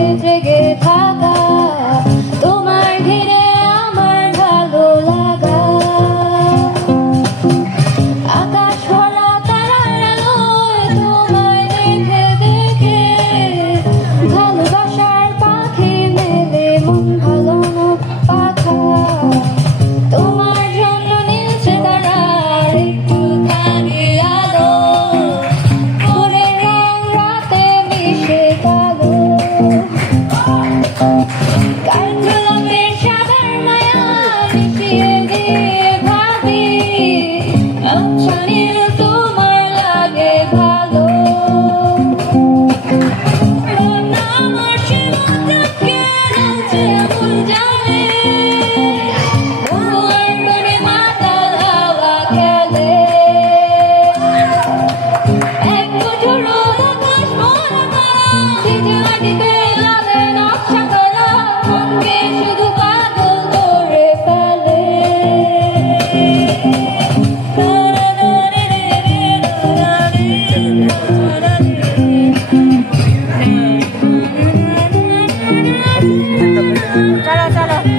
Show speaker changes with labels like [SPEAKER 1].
[SPEAKER 1] te entregué. Johnny.
[SPEAKER 2] চলো চলো।